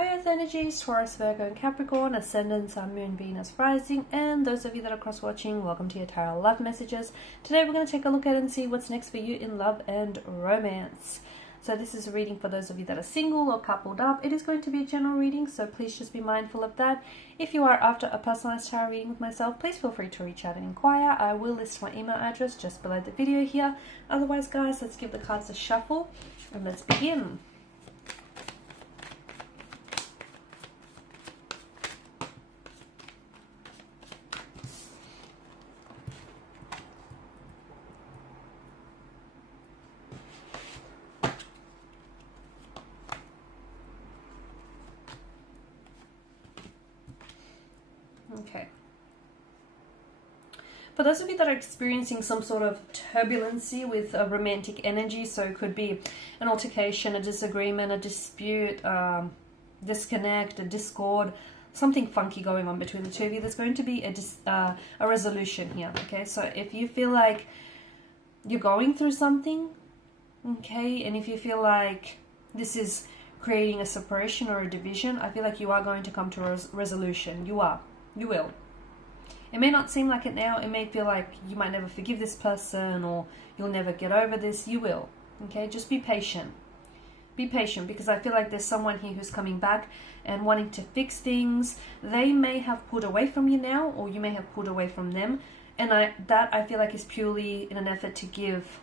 High Earth energies, Taurus, Virgo, and Capricorn, Ascendant, Sun, Moon, Venus, Rising, and those of you that are cross-watching, welcome to your tarot love messages. Today we're going to take a look at and see what's next for you in love and romance. So this is a reading for those of you that are single or coupled up. It is going to be a general reading, so please just be mindful of that. If you are after a personalized tarot reading with myself, please feel free to reach out and inquire. I will list my email address just below the video here. Otherwise, guys, let's give the cards a shuffle and let's begin. Okay. For those of you that are experiencing some sort of turbulency with a romantic energy, so it could be an altercation, a disagreement, a dispute, disconnect, a discord, something funky going on between the two of you, there's going to be a resolution here, okay? So if you feel like you're going through something, okay, and if you feel like this is creating a separation or a division, I feel like you are going to come to a resolution. You will. It may not seem like it now. It may feel like you might never forgive this person or you'll never get over this. You will. Okay, just be patient. Be patient, because I feel like there's someone here who's coming back and wanting to fix things. They may have pulled away from you now, or you may have pulled away from them. And I feel like is purely in an effort to give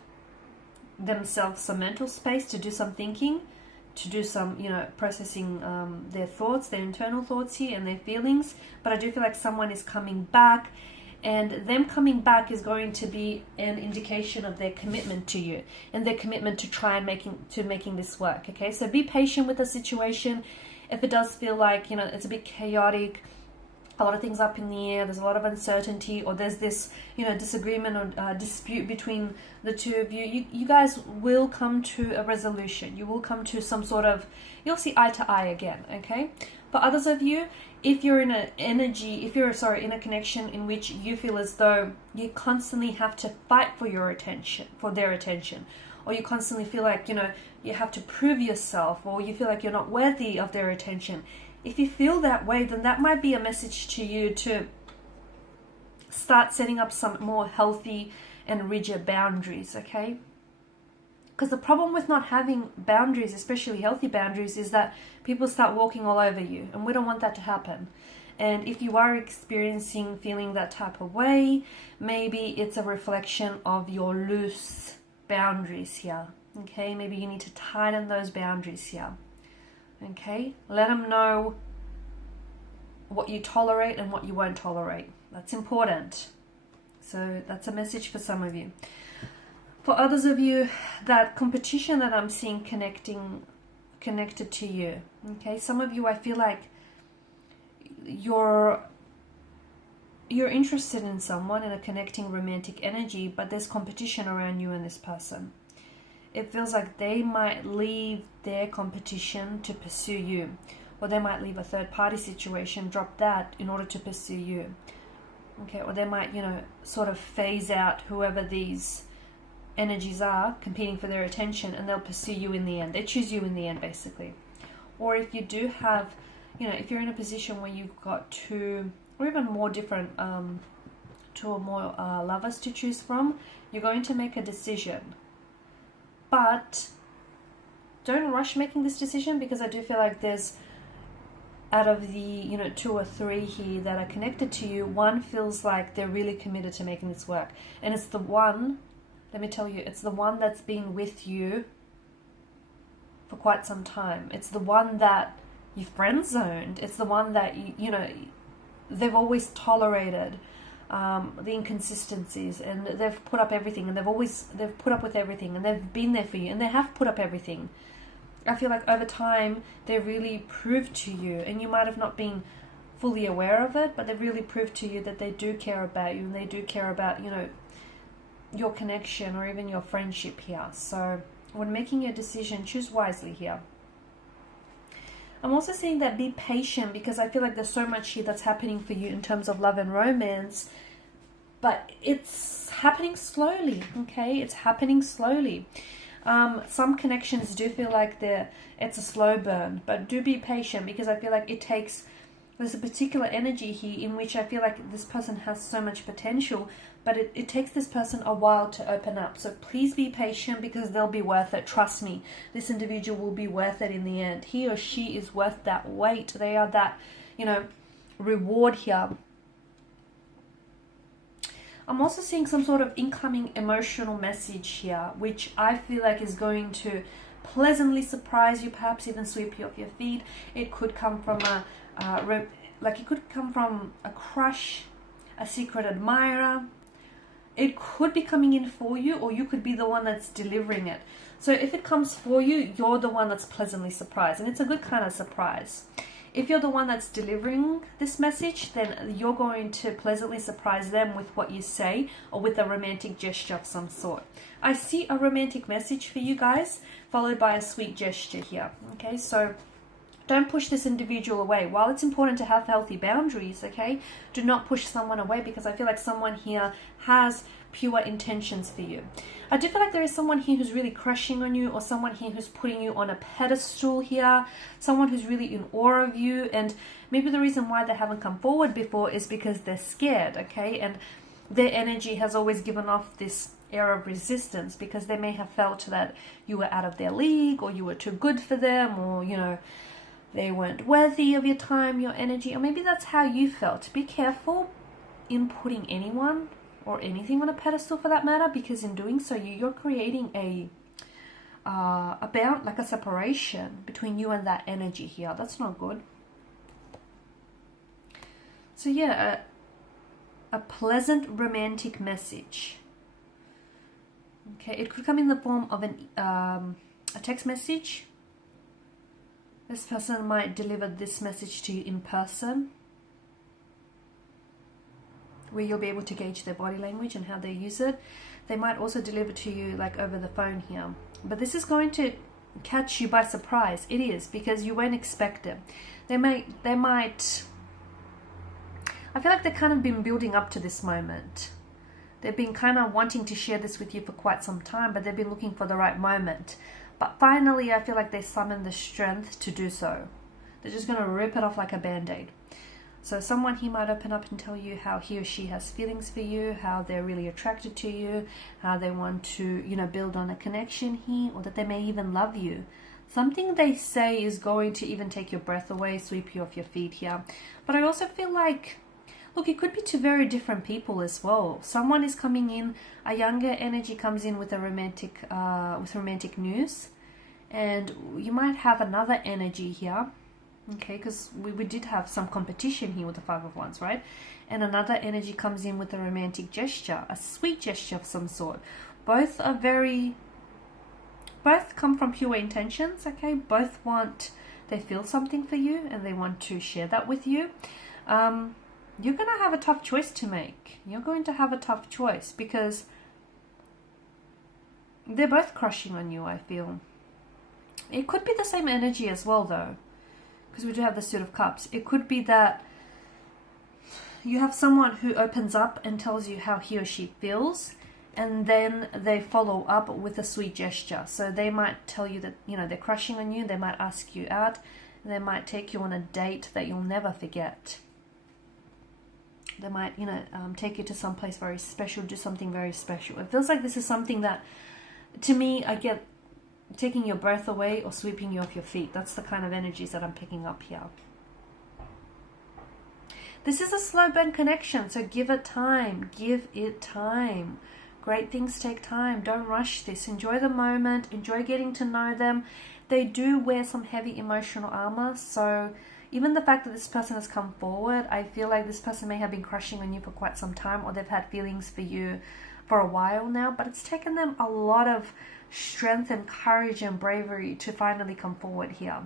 themselves some mental space to do some thinking, to do some, processing their thoughts, their internal thoughts here and their feelings. But I do feel like someone is coming back, and them coming back is going to be an indication of their commitment to you and their commitment to try and making this work. Okay, so be patient with the situation. If it does feel like, it's a bit chaotic, a lot of things up in the air, there's a lot of uncertainty, or there's this, disagreement or dispute between the two of you, you guys will come to a resolution. You will come to some sort of, you'll see eye to eye again, okay? For others of you, if you're in an energy, in a connection in which you feel as though you constantly have to fight for their attention, or you constantly feel like, you have to prove yourself, or you feel like you're not worthy of their attention, if you feel that way, then that might be a message to you to start setting up some more healthy and rigid boundaries, okay? Because the problem with not having boundaries, especially healthy boundaries, is that people start walking all over you, and we don't want that to happen. And if you are feeling that type of way, maybe it's a reflection of your loose boundaries here, okay? Maybe you need to tighten those boundaries here. Okay, let them know what you tolerate and what you won't tolerate. That's important. So that's a message for some of you. For others of you, that competition that I'm seeing connected to you. Okay, some of you, I feel like you're interested in someone, in a connecting romantic energy, but there's competition around you and this person. It feels like they might leave their competition to pursue you, or they might leave a third-party situation, drop that in order to pursue you. Okay, or they might, sort of phase out whoever these energies are competing for their attention, and they'll pursue you in the end. They choose you in the end, basically. Or if you do have, if you're in a position where you've got two or even more different, two or more lovers to choose from, you're going to make a decision. But don't rush making this decision, because I do feel like there's, out of the, two or three here that are connected to you, one feels like they're really committed to making this work. And it's the one, let me tell you, it's the one that's been with you for quite some time. It's the one that you friend-zoned. It's the one that, they've always tolerated the inconsistencies, and they've put up everything, and they've put up with everything, and they've been there for you, and they have put up everything. I feel like over time they really proved to you, and you might have not been fully aware of it, but they really proved to you that they do care about you, and they do care about, your connection or even your friendship here. So when making your decision, choose wisely here. I'm also saying that be patient, because I feel like there's so much here that's happening for you in terms of love and romance, but it's happening slowly, okay? It's happening slowly. Some connections do feel like it's a slow burn, but do be patient, because I feel like there's a particular energy here in which I feel like this person has so much potential, but it takes this person a while to open up. So please be patient, because they'll be worth it. Trust me, this individual will be worth it in the end. He or she is worth that weight. They are that, reward here. I'm also seeing some sort of incoming emotional message here, which I feel like is going to pleasantly surprise you, perhaps even sweep you off your feet. It could come from it could come from a crush, a secret admirer. It could be coming in for you, or you could be the one that's delivering it. So if it comes for you, you're the one that's pleasantly surprised, and it's a good kind of surprise. If you're the one that's delivering this message, then you're going to pleasantly surprise them with what you say, or with a romantic gesture of some sort. I see a romantic message for you guys, followed by a sweet gesture here. Okay, so don't push this individual away. While it's important to have healthy boundaries, okay, do not push someone away, because I feel like someone here has pure intentions for you. I do feel like there is someone here who's really crushing on you, or someone here who's putting you on a pedestal here, someone who's really in awe of you, and maybe the reason why they haven't come forward before is because they're scared, okay, and their energy has always given off this air of resistance, because they may have felt that you were out of their league, or you were too good for them, or, they weren't worthy of your time, your energy, or maybe that's how you felt. Be careful in putting anyone or anything on a pedestal, for that matter, because in doing so, you're creating a bound, like a separation between you and that energy here. That's not good. So yeah, a pleasant romantic message. Okay, it could come in the form of a text message. This person might deliver this message to you in person, where you'll be able to gauge their body language and how they use it. They might also deliver to you like over the phone here. But this is going to catch you by surprise. It is, because you won't expect it. They might, I feel like they've kind of been building up to this moment. They've been kind of wanting to share this with you for quite some time, but they've been looking for the right moment. But finally, I feel like they summoned the strength to do so. They're just going to rip it off like a band-aid. So someone here might open up and tell you how he or she has feelings for you, how they're really attracted to you, how they want to, build on a connection here, or that they may even love you. Something they say is going to even take your breath away, sweep you off your feet here. But I also feel like, look, it could be two very different people as well. Someone is coming in, a younger energy comes in with a romantic news, and you might have another energy here, okay, because we did have some competition here with the Five of Wands, right? And another energy comes in with a romantic gesture, a sweet gesture of some sort. Both come from pure intentions, okay? Both they feel something for you, and they want to share that with you. You're going to have a tough choice to make. You're going to have a tough choice, because they're both crushing on you, I feel. It could be the same energy as well, though, because we do have the Suit of Cups. It could be that you have someone who opens up and tells you how he or she feels, and then they follow up with a sweet gesture. So they might tell you that, they're crushing on you. They might ask you out. And they might take you on a date that you'll never forget. They might, take you to some place very special, do something very special. It feels like this is something that, to me, I get taking your breath away or sweeping you off your feet. That's the kind of energies that I'm picking up here. This is a slow burn connection, so give it time. Give it time. Great things take time. Don't rush this. Enjoy the moment. Enjoy getting to know them. They do wear some heavy emotional armor, so even the fact that this person has come forward, I feel like this person may have been crushing on you for quite some time, or they've had feelings for you for a while now, but it's taken them a lot of strength and courage and bravery to finally come forward here.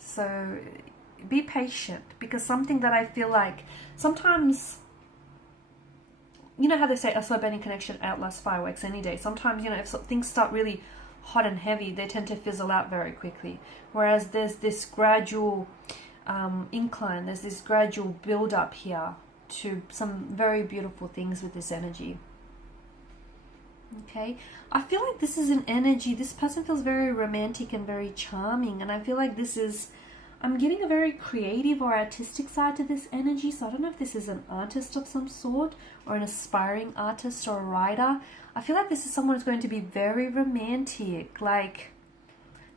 So be patient, because something that I feel like sometimes, you know how they say a slow burning connection outlasts fireworks any day. Sometimes, if things start really hot and heavy, they tend to fizzle out very quickly. Whereas there's this gradual incline, there's this gradual build up here to some very beautiful things with this energy. Okay, I feel like this is an energy, this person feels very romantic and very charming, and I feel like this is, I'm getting a very creative or artistic side to this energy. So I don't know if this is an artist of some sort or an aspiring artist or a writer. I feel like this is someone who's going to be very romantic, like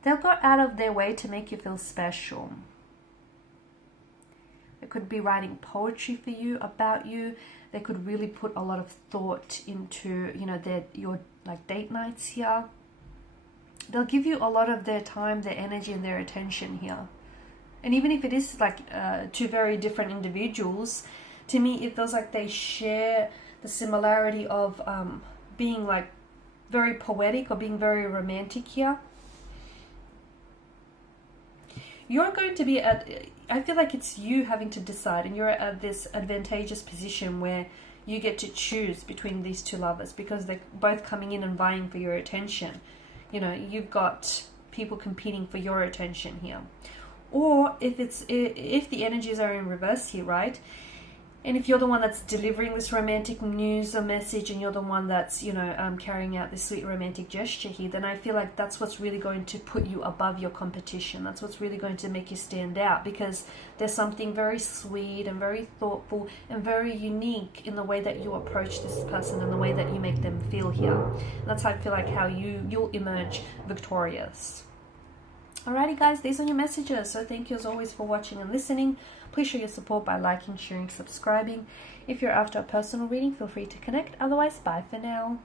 they'll go out of their way to make you feel special. They could be writing poetry for you, about you. They could really put a lot of thought into, you know, your like date nights here. They'll give you a lot of their time, their energy, and their attention here. And even if it is like two very different individuals, to me it feels like they share the similarity of being like very poetic or being very romantic here. You're going to be at, I feel like it's you having to decide, and you're at this advantageous position where you get to choose between these two lovers because they're both coming in and vying for your attention. You know, you've got people competing for your attention here. Or if the energies are in reverse here, right? And if you're the one that's delivering this romantic news or message, and you're the one that's, you know, carrying out this sweet romantic gesture here, then I feel like that's what's really going to put you above your competition. That's what's really going to make you stand out, because there's something very sweet and very thoughtful and very unique in the way that you approach this person and the way that you make them feel here. And that's how I feel like how you'll emerge victorious. Alrighty guys, these are your messages. So thank you as always for watching and listening. Please show your support by liking, sharing, subscribing. If you're after a personal reading, feel free to connect. Otherwise, bye for now.